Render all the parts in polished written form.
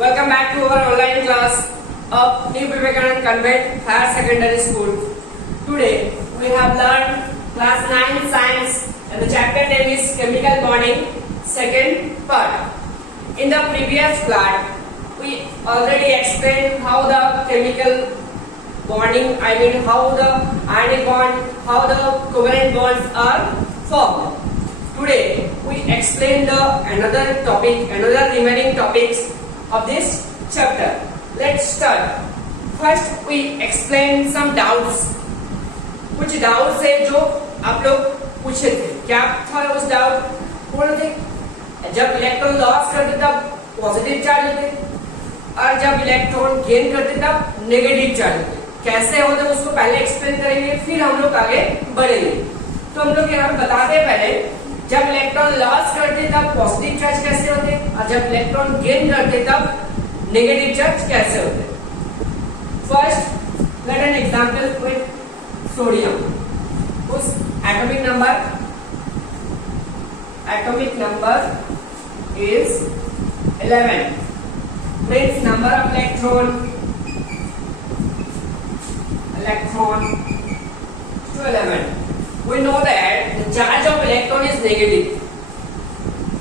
Welcome back to our online class of New Vivekanand Convent Higher Secondary School. Today we have learned class 9 science and the chapter name is chemical bonding, second part. In the previous class we already explained how the chemical bonding, how the ionic bond, how the covalent bonds are formed. Today we explain another remaining topics of this chapter. Let's start. First we explain some doubts. कुछ doubts है जो आप लोग पूछे थे. क्या था उस डाउट? बोल थे जब इलेक्ट्रॉन लॉस करते तब पॉजिटिव चार्ज होते और जब इलेक्ट्रॉन गेन करते तब नेगेटिव चार्ज होते. कैसे होते उसको पहले एक्सप्लेन करेंगे, फिर हम लोग आगे बढ़ेंगे. तो हम लोग यहाँ बताते पहले जब इलेक्ट्रॉन लॉस करते तब पॉजिटिव चार्ज कैसे होते और जब इलेक्ट्रॉन गेन करते तब नेगेटिव चार्ज कैसे होते. First let an example with sodium. उस atomic number is 11. Means number of electron to 11. We know that the charge of electron is negative.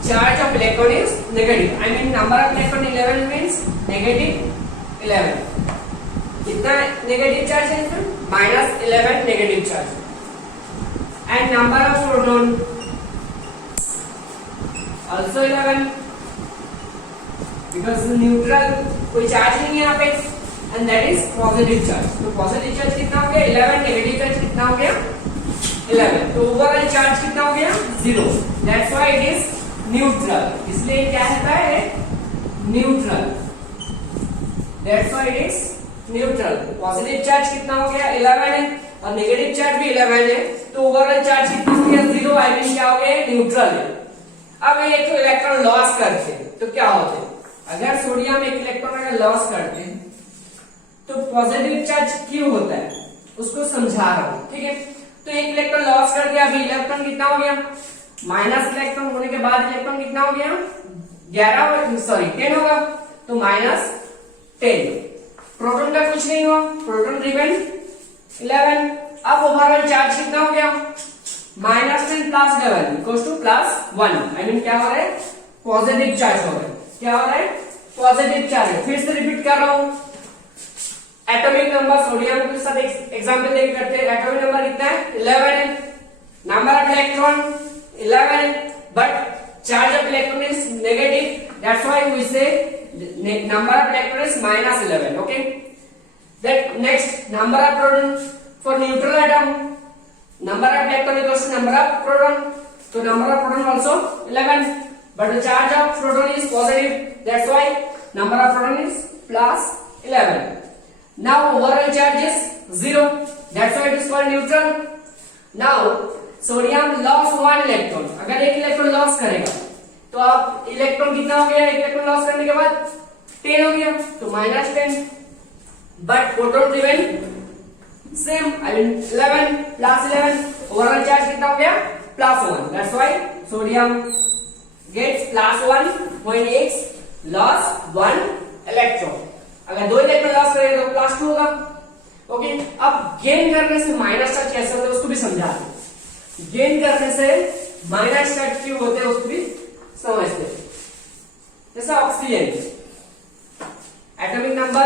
Charge of electron is negative. I mean number of electron 11 means negative 11. कितना negative charge है इसमें? -11 negative charge. And number of proton also 11 because neutral कोई charge नहीं है यहाँ पे and that is positive charge. तो positive charge कितना हो गया 11, नेगेटिव चार्ज कितना हो गया 11. तो ओवरऑल चार्ज कितना हो गया 0. That's why it is neutral. इसलिए क्या है neutral. That's why it is neutral. Positive charge कितना हो गया 11 है और नेगेटिव चार्ज भी 11 है. तो ओवरऑल चार्ज कितना हो गया 0. आई मीन क्या हो गया न्यूट्रल है. अब ये तो इलेक्ट्रॉन लॉस करते हैं तो क्या होते हैं? अगर सोडियम एक इलेक्ट्रॉन अगर लॉस करते हैं तो पॉजिटिव चार्ज क्यों होता है उसको समझा रहा हूं. ठीक है. तो एक इलेक्ट्रॉन लॉस कर दिया. अभी इलेक्ट्रॉन कितना हो गया माइनस इलेक्ट्रॉन होने के बाद इलेक्ट्रॉन कितना हो गया 10 होगा. तो -10. प्रोटॉन का कुछ नहीं हुआ. Proton remain 11. अब ओवरऑल चार्ज कितना हो गया -10 + 11 इक्वल्स टू +1. आई मीन क्या हो रहा है पॉजिटिव चार्ज हो रहा है. क्या हो रहा है पॉजिटिव चार्ज है. फिर से रिपीट कर रहा हूं. एटॉमिक नंबर सोडियम के साथ एग्जांपल लेके करते हैं. एटॉमिक नंबर कितना है 11 है. नंबर ऑफ इलेक्ट्रॉन 11 है but charge of electron is negative. That's why we say number of electron is -11. okay. That next number of proton for neutral atom, number of electron equals to number of proton. So number of proton also 11 but the charge of proton is positive. That's why number of proton is +11. Now overall charge is 0. That's why it is called neutral. Now sodium lost 1 electron. अगर एक electron loss करेगा तो आप electron कितना हो गया electron loss करने के बाद 10 हो गया. तो -10 but proton remain same. I mean 11 + 11. Overall charge कितना हो गया +1. That's why sodium gets +1 when X lost 1 electron. अगर 2 इलेक्ट्रॉन लॉस करेगा तो +2 होगा. ओके. अब गेन करने से माइनस चार्ज कैसे होता है उसको भी समझा दो. गेन करने से माइनस चार्ज क्यों होते हैं उसको भी समझते हैं. जैसा oxygen atomic number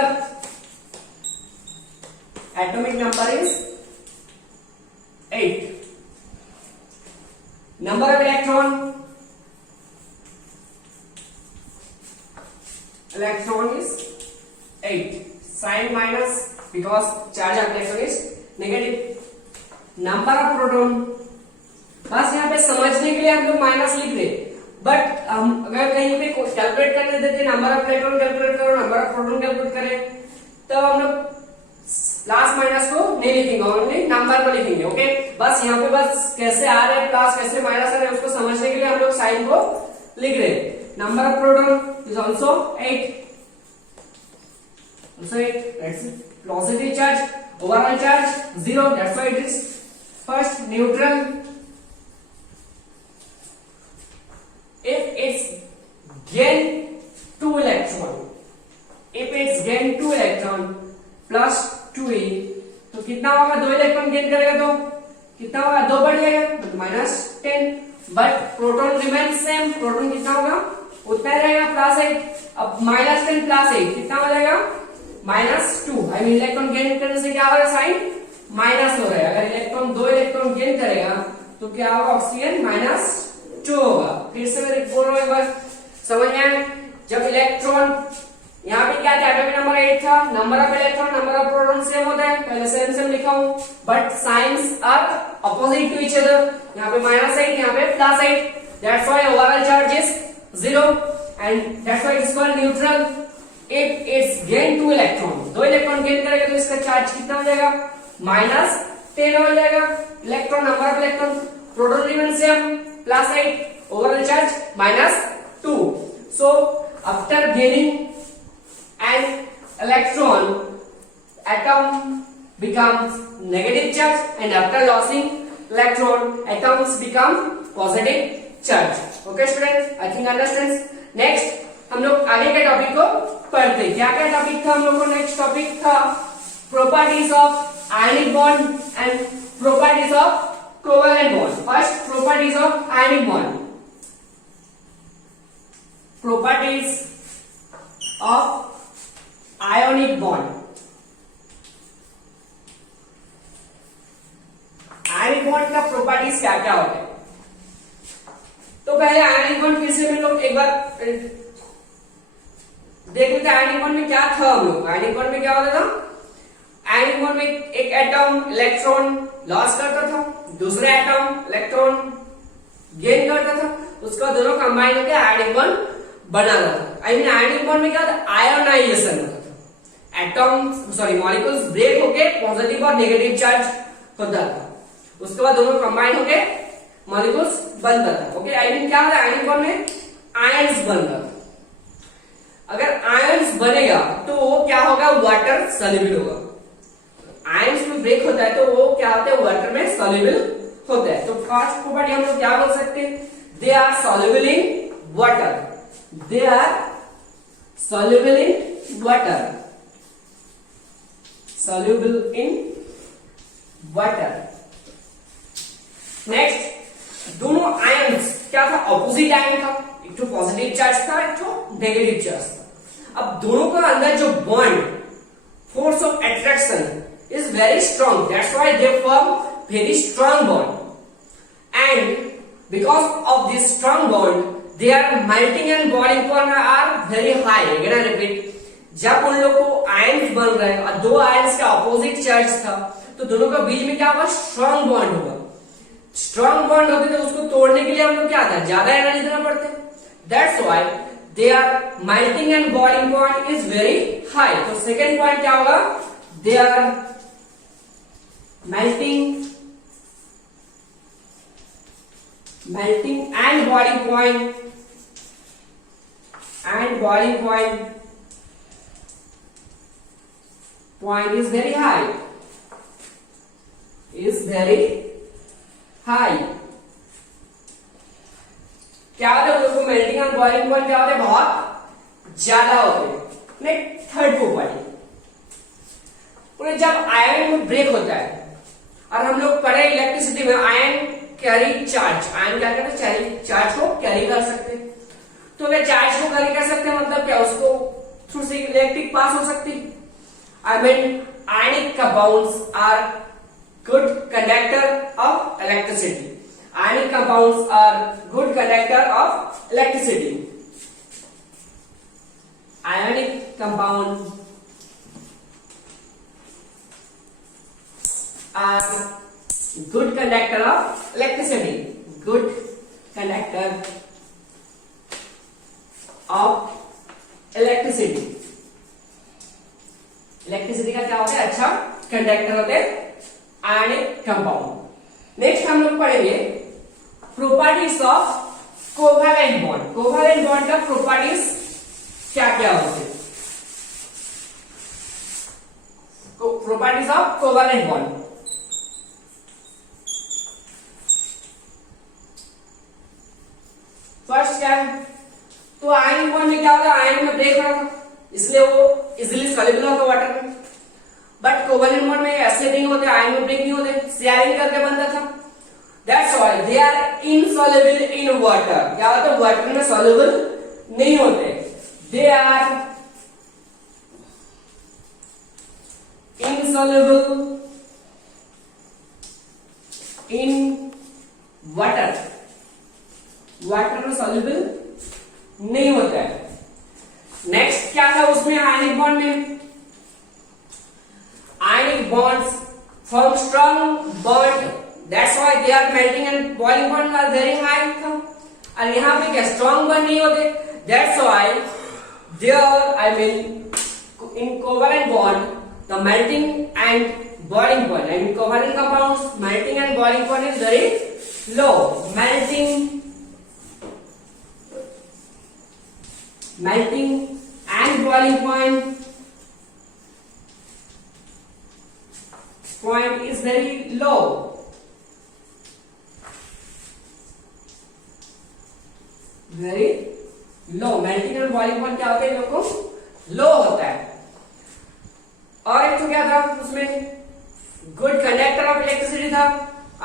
is 8. Number of electron is 8. Sign minus because charge of electron is negative. Number of proton बस यहाँ पे समझने के लिए हम लोग माइनस लिख दे. बट हम अगर कहीं पे कैलकुलेट करने देते नंबर ऑफ इलेक्ट्रॉन कैलकुलेट करो नंबर ऑफ प्रोटॉन कैलकुलेट करें तब हम लोग प्लस माइनस को नहीं लिखेंगे ओनली नंबर को लिखेंगे. ओके. बस यहाँ पे बस कैसे आ रहे हैं प्लस कैसे माइनस आ रहे हैं उसको समझने के लिए हम लोग साइन को लिख रहे हैं. Number of proton is also 8. Positive charge. Overall charge 0. That's why it is first neutral. if it's gain 2 electron plus 2e, तो कितना होगा, 2 इलेक्ट्रॉन गेन करेगा तो कितना होगा, 2 बढ़ जाएगा तो -10, but proton remain same, proton कितना होगा उतना ही रहेगा +8। अब -10 +8 कितना हो जाएगा, -2। आई मीन इलेक्ट्रॉन गेन करने से क्या होगा, साइन माइनस हो रहा है। अगर इलेक्ट्रॉन 2 इलेक्ट्रॉन गेन करेगा तो क्या होगा, ऑक्सीजन -2 होगा। फिर से मैं बोल रहा हूं, एक बार समझ में आए। जब इलेक्ट्रॉन यहाँ पे क्या था, एटॉमिक नंबर 8 था, number of electron number of proton same होता है, पहले सेम लिखा हूं, but signs are opposite to each other. यहाँ पे -8, यहाँ पे +8, that's why overall charge is 0 and that's why it's called neutral. If it's gain 2 electron, 2 electron gain करेगा तो इसका चार्ज कितना हो जाएगा, -10 हो जाएगा। Electron number of electron proton remain same +8, overall charge -2। So after gaining an electron, atom becomes negative charge, and after losing electron, atoms become positive charge. Okay students, I think understands. Next हम लोग आगे के topic को पढ़ते। क्या क्या topic था हम लोग को, नेक्स्ट टॉपिक था properties of ionic bond and properties of covalent bond. First properties of ionic bond, properties of ionic bond. Ionic bond का प्रॉपर्टीज क्या क्या होते हैं, तो पहले आयनिक बॉन्ड फिर से हम लोग एक बार देख लेते हैं। आयनिक बॉन्ड में क्या था हम लोग, आयनिक बॉन्ड में क्या होता था, आयनिक बॉन्ड में एक एटम इलेक्ट्रॉन लॉस करता था, दूसरा एटम इलेक्ट्रॉन गेन करता था, उसका दोनों कंबाइन होकर आयनिक बॉन्ड बनाता था। आई मीन आयनिक बॉन्ड में क्या होता है, आयोनाइजेशन होता था, मॉलिक्यूल्स ब्रेक होके पॉजिटिव और नेगेटिव चार्ज होता था, उसके बाद दोनों कंबाइन होके मॉलिक्यूल्स बनता था। ओके, आई मीन क्या होता है, आयनिक बॉन्ड में आयंस बनता था। अगर आयंस बनेगा तो वो क्या होगा, वाटर सॉल्युबल होगा। आयंस में ब्रेक होता है तो वो क्या होता है, वाटर में सॉल्युबल होता है। तो फर्स्ट प्रॉपर्टी हम लोग क्या बोल सकते हैं, they are soluble in water, they are soluble in water, soluble in water। Next, दोनों आयंस क्या था, ऑपोजिट आयन था, एक तो पॉजिटिव चार्ज था, एक तो नेगेटिव चार्ज था। अब दोनों का अंदर जो bond, force of attraction is very strong, that's why they form very strong bond, and because of this strong bond they are melting and boiling point are very high. Again I repeat, जब उन लोग को ions बन रहे हैं और दो ions का अपोजिट चार्ज था, तो दोनों का बीच में क्या होगा, स्ट्रॉन्ग बॉन्ड होगा। स्ट्रॉन्ग बॉन्ड होते तो उसको तोड़ने के लिए हम लोग क्या था, ज्यादा एनर्जी देना पड़ता है, that's why they are melting and boiling point is very high. तो सेकेंड पॉइंट क्या होगा, they are melting and boiling point is very high, क्या होता है, उसको मेल्टिंग और बॉइलिंग पॉइंट क्या होते हैं, बहुत ज्यादा होते हैं। नेक्स्ट थर्ड प्रॉपर्टी, जब आयन में ब्रेक होता है, और हम लोग पढ़े इलेक्ट्रिसिटी में आयन कैरी चार्ज, आयन क्या करते हैं, चार्ज को कैरी कर सकते हैं। तो अगर चार्ज को कैरी कर सकते हैं मतलब क्या, उसको थ्रू से इलेक्ट्रिक पास हो सकती है। I mean, ionic compounds are good conductor of electricity. Ionic compounds are good conductor of electricity. Ionic compounds are good conductor of electricity. Good conductor of electricity. Electricity का क्या होता है, अच्छा कंडक्टर होते हैं आयनिक कंपाउंड। नेक्स्ट हम लोग पढ़ेंगे properties of covalent bond. Covalent bond का प्रॉपर्टीज क्या क्या होते हैं, properties of covalent bond. First क्या है, तो आयनिक बॉन्ड में क्या होता है, आयन में ब्रेक होगा इसलिए वो इजिली सॉल्युबल होगा वाटर में। बट कोवेलेंट बॉन्ड में ऐसे नहीं होते, आयन में ब्रेक नहीं होते, शेयरिंग करके बनता था। That's why they are insoluble in water. क्या होता है, वाटर में सॉल्युबल नहीं होते। They are insoluble in water, water में सॉल्युबल नहीं होता है। नेक्स्ट क्या था उसमें, आयनिक बॉन्ड में, ionic bonds form strong bond, that's why they are melting and boiling point are very high था। और यहाँ पे क्या स्ट्रॉन्ग बॉन्ड नहीं होते, that's why there I mean in covalent bond the melting and boiling point, and in covalent compounds melting and boiling point is very low. Melting and boiling point is very low. Very low. Melting and boiling point क्या होता है, लोगों को लो होता है। और एक तो क्या था उसमें, गुड कंडक्टर ऑफ इलेक्ट्रिसिटी था।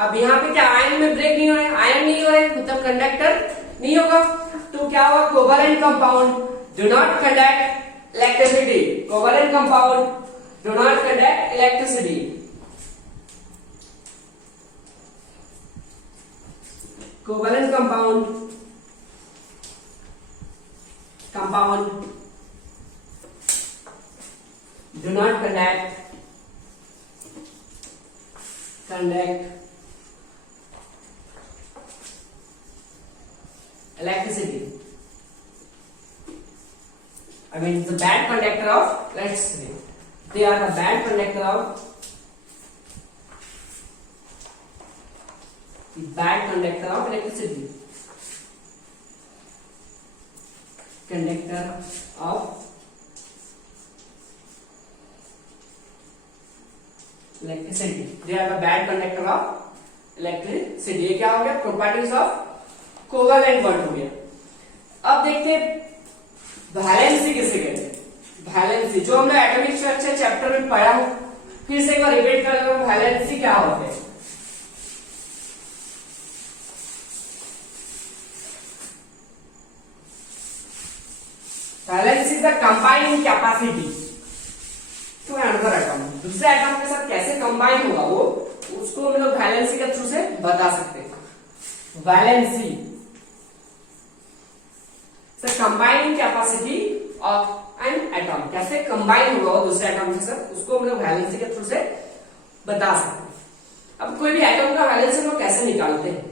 अब यहाँ पे क्या आयन में ब्रेक नहीं हो रहा है, आयन नहीं हो रहा है मतलब कंडक्टर नहीं होगा, तो क्या होगा, covalent compound do not conduct electricity, covalent compound do not conduct electricity. Covalent compound do not conduct electricity. I mean, it's a bad conductor of electricity. They are a bad conductor of electricity. Conductor of electricity, they are the bad conductor of electricity. ये क्या हो गया, properties of covalent bond हो गया। अब देखते हैं valency किसे कहते हैं। वैलेंसी जो हमने एटॉमिक स्ट्रक्चर चैप्टर में पढ़ा, फिर से एक बार रिपीट कर लो, वैलेंसी क्या होते हैं। Valency is the combining capacity to another atom, दूसरे एटम के साथ कैसे कंबाइन होगा वो, उसको हम लोग वैलेंसी के थ्रू से बता सकते हैं। Valency combining capacity of an atom, कैसे कंबाइन होगा वो दूसरे एटम के साथ, उसको हम लोग वैलेंसी के थ्रू से बता सकते हैं। अब कोई भी एटम का वैलेंसी हम लोग कैसे निकालते हैं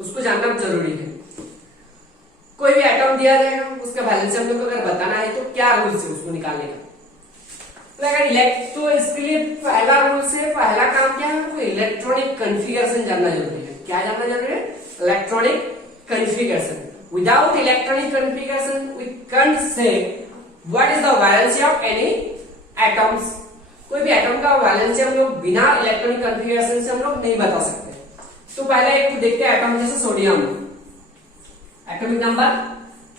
उसको जानना जरूरी है। कोई भी एटम दिया जाएगा, उसका वैलेंसी हम लोग को अगर बताना है तो क्या रूल्स है उसको निकालने का, तो इसके लिए पहला रूल से पहला काम क्या है, तो इलेक्ट्रॉनिक कॉन्फ़िगरेशन जानना जरूरी है। क्या जानना जरूरी है, electronic configuration. Without electronic configuration we can't say what is the valency of any atoms. कोई भी एटम का वैलेंसी हम लोग बिना इलेक्ट्रॉनिक कॉन्फ़िगरेशन से हम लोग नहीं बता सकते। तो पहले एक देखते हैं एटम, जैसे sodium, atomic number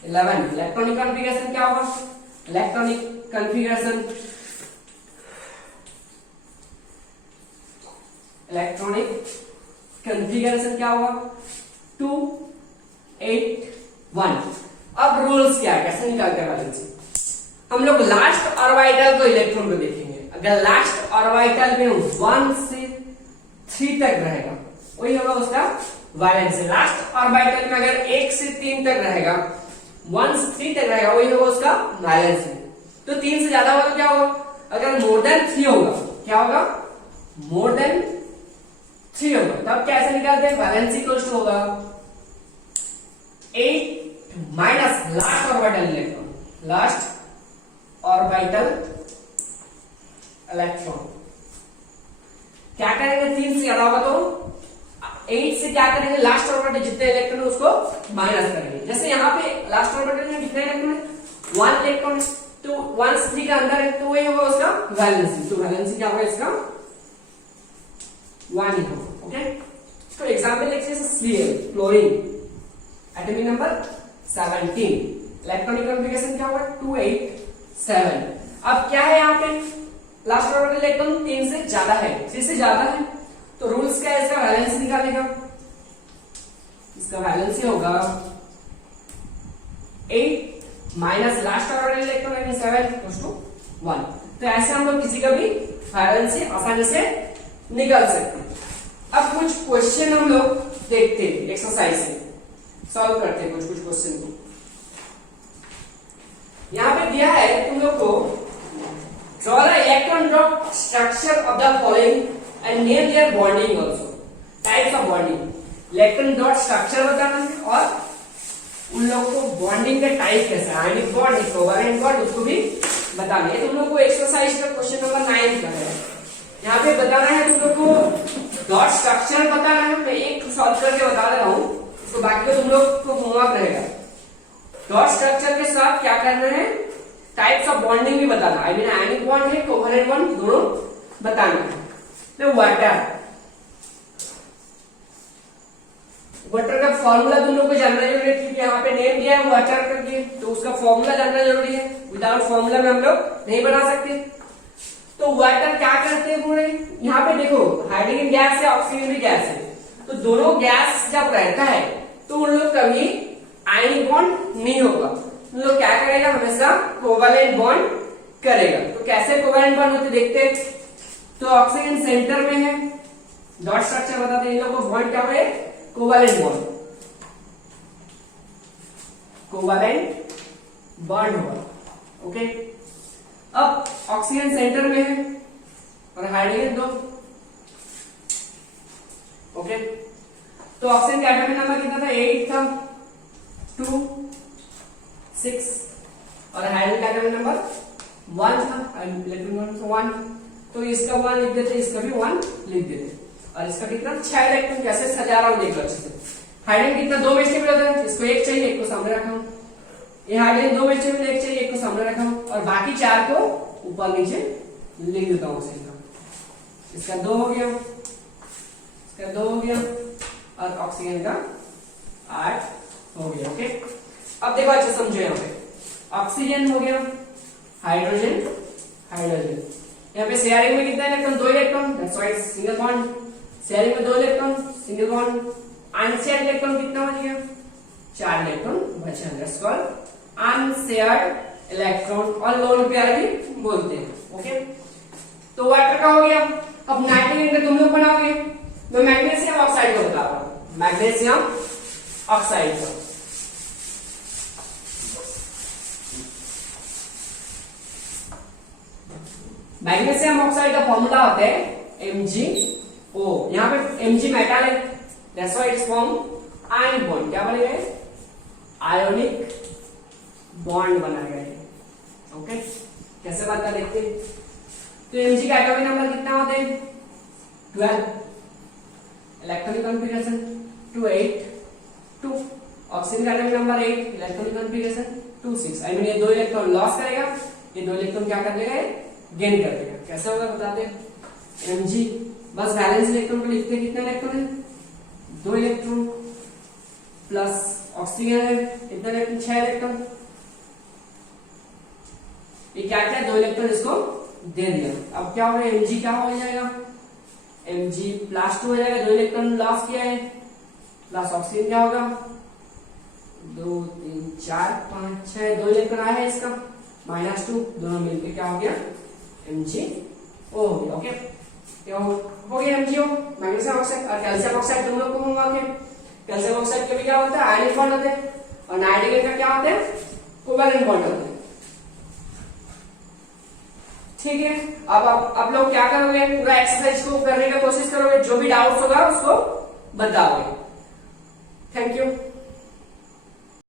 11, electronic configuration क्या होगा, इलेक्ट्रॉनिक कॉन्फ़िगरेशन, इलेक्ट्रॉनिक कॉन्फ़िगरेशन क्या होगा 281। अब रूल्स क्या है, कैसे निकालते हैं वैलेंसी। हम लोग लास्ट ऑर्बिटल को इलेक्ट्रॉन को देखेंगे, अगर लास्ट ऑर्बिटल में 1 से 3 तक रहेगा वही होगा उसका वैलेंसी। लास्ट ऑर्बिटल में अगर 1 से 3 तक रहेगा, 1 से 3 तक रहेगा वही होगा उसका वैलेंसी। तो 3 से ज्यादा होगा तो क्या होगा, अगर मोर देन 3 होगा, क्या होगा, मोर देन 3 होगा, तब कैसे निकालते हैं, वैलेंसी इक्वल टू होगा 8 minus last orbital electron, last orbital electron. क्या करेंगे, 3 से ज्यादा होगा तो 8 से क्या करेंगे, लास्ट ऑर्बिटल जितने इलेक्ट्रॉन है उसको माइनस करेंगे। जैसे यहाँ पे लास्ट ऑर्बिटल में कितने इलेक्ट्रॉन है, 1 इलेक्ट्रॉन, तो 1 से 3 का अंदर है, तो वही होगा उसका वैलेंसी। तो वैलेंसी क्या होगा इसका 1 ही होगा। ओके, तो एग्जांपल देखिए, Cl chlorine, atomic number 17, electronic configuration क्या होगा 287। अब क्या है यहाँ पे लास्ट ऑर्बिटल इलेक्ट्रॉन 3 से ज्यादा है, 3 से ज्यादा है, तो रूल्स क्या है इसका, वैलेंसी निकालेगा। इसका वैलेंसी होगा 8 माइनस लास्ट ऑर्बिटल इलेक्ट्रॉन यानी 7 इक्वल्स टू 1। तो ऐसे हम लोग किसी का भी वैलेंसी आसानी से निकाल सकते हैं। अब कुछ क्वेश्चन हम लोग देखते हैं, एक्सरसाइज से सॉल्व करते हैं कुछ क्वेश्चन को। यहां पे दिया है तुम लोग को, draw the electron drop structure of the following and name their bonding also, types of bonding. Electron dot structure बताना है और उन लोग को बॉन्डिंग का टाइप कैसा है, आयनिक बॉन्ड, कोवैलेंट बॉन्ड, उसको भी बताना है। तुम लोग को एक्सरसाइज का क्वेश्चन नंबर 9 का है। यहाँ पे बताना है तुम लोग को डॉट स्ट्रक्चर बताना है। मैं एक सॉल्व करके बता दे रहा हूँ, तो बाकी को तुम लोग को होमवर्क रहेगा। डॉट स्ट्रक्चर के साथ क्या करना है, टाइप्स ऑफ बॉन्डिंग भी बताना, आई मीन आयनिक बॉन्ड है, कोवैलेंट बॉन्ड, दोनों बताना है। तो वाटर का फॉर्मूला तुम लोग को जानना जरूरी है, क्योंकि यहाँ पे नेम दिया है वाटर करके, तो उसका फॉर्मूला जानना जरूरी है। विदाउट फॉर्मूला में हम लोग नहीं बना सकते। तो वाटर क्या करते हैं पूरे, यहाँ पे देखो हाइड्रोजन गैस है, ऑक्सीजन भी गैस है, तो दोनों गैस जब रहता है तो उन लोग कभी आयनिक बॉन्ड नहीं होगा, उन लोग क्या करेगा, हमेशा कोवैलेंट बॉन्ड करेगा। तो कैसे कोवैलेंट बॉन्ड होते देखते हैं। तो ऑक्सीजन सेंटर में है, डॉट स्ट्रक्चर बताते हैं, इन लोग को बॉन्ड क्या है, कोवैलेंट बॉन्ड, कोवैलेंट बॉन्ड होगा। ओके, अब ऑक्सीजन सेंटर में है और हाइड्रोजन 2। ओके, तो ऑक्सीजन का एटॉमिक नंबर कितना था, 8 था, 2, 6, और हाइड्रोजन का एटॉमिक नंबर 1 था, इलेक्ट्रॉन नंबर 1। तो इसका 1 लिख देते, इसका भी 1 लिख देते, और इसका कितना 6 इलेक्ट्रॉन। कैसे सजा रहा हूं देख लो अच्छे से। हाइड्रोजन कितना 2 में स्टेबल होता है, इसको 1 चाहिए, 1 को सामने रखा हूं। ये हाइड्रोजन 2 में स्टेबल, 1 चाहिए, 1 को सामने रखा हूं, और बाकी 4 को ऊपर नीचे लिख देता हूं। इसका 2 हो गया, इसका 2 हो गया, और ऑक्सीजन का 8 हो गया। ओके, अब देखो अच्छा समझो, यहाँ पे ऑक्सीजन हो गया, हाइड्रोजन, हाइड्रोजन, यहाँ पे शेयरिंग में कितना electron, 2 electron, that's why single bond. Sharing में 2 electron, single bond. Unshared electron कितना बच गया, 4 इलेक्ट्रॉन बचा, दैट्स कॉल्ड अनशेयर्ड इलेक्ट्रॉन, और लोन पेयर भी बोलते हैं। ओके, तो वाटर का हो गया। अब नाइट्रोजन का तुम लोग बनाओगे, मैं मैग्नीशियम ऑक्साइड को बता रहा हूं, मैग्नीशियम ऑक्साइड का। मैग्नीशियम ऑक्साइड का फॉर्मूला होता है MgO। यहाँ पे Mg मेटल है, that's why it's form ionic bond. क्या बनेगा, आयोनिक बॉन्ड बनाएगा ये। ओके, कैसे बनता देखते हैं। तो Mg का एटॉमिक नंबर कितना होता है, 12, इलेक्ट्रॉनिक कॉन्फ़िगरेशन 282, ऑक्सीजन का atomic number 8, electronic configuration 26। I mean ये 2 इलेक्ट्रॉन लॉस करेगा, ये 2 इलेक्ट्रॉन क्या कर देगा, गेन कर देगा। कैसे होगा बताते हैं। Mg बस वैलेंस इलेक्ट्रॉन को लिखते हैं, कितना इलेक्ट्रॉन है, 2 इलेक्ट्रॉन, प्लस ऑक्सीजन है कितना इलेक्ट्रॉन, 6 इलेक्ट्रॉन। ये क्या क्या 2 इलेक्ट्रॉन इसको दे दिया। अब क्या होगा, Mg क्या हो जाएगा, Mg प्लस 2 हो जाएगा, 2 इलेक्ट्रॉन लॉस किया है, प्लस ऑक्सीजन क्या होगा, 2, 3, 4, 5, 6, 2 इलेक्ट्रॉन आया है इसका, -2, दोनों मिलकर क्या हो गया, MgO हो गया। ओके, क्या हो गया MgO, मैग्नीशियम ऑक्साइड। और कैल्शियम ऑक्साइड तुम लोग को होगा के, कैल्शियम ऑक्साइड के भी क्या होता है, आयनिक बॉन्ड होते हैं, और नाइट्रोजन का क्या होता है, कोवैलेंट बॉन्ड होते हैं। ठीक है, अब आप लोग क्या करोगे, पूरा एक्सरसाइज को करने का कोशिश करोगे, जो भी डाउट्स होगा उसको बताओगे। Thank you.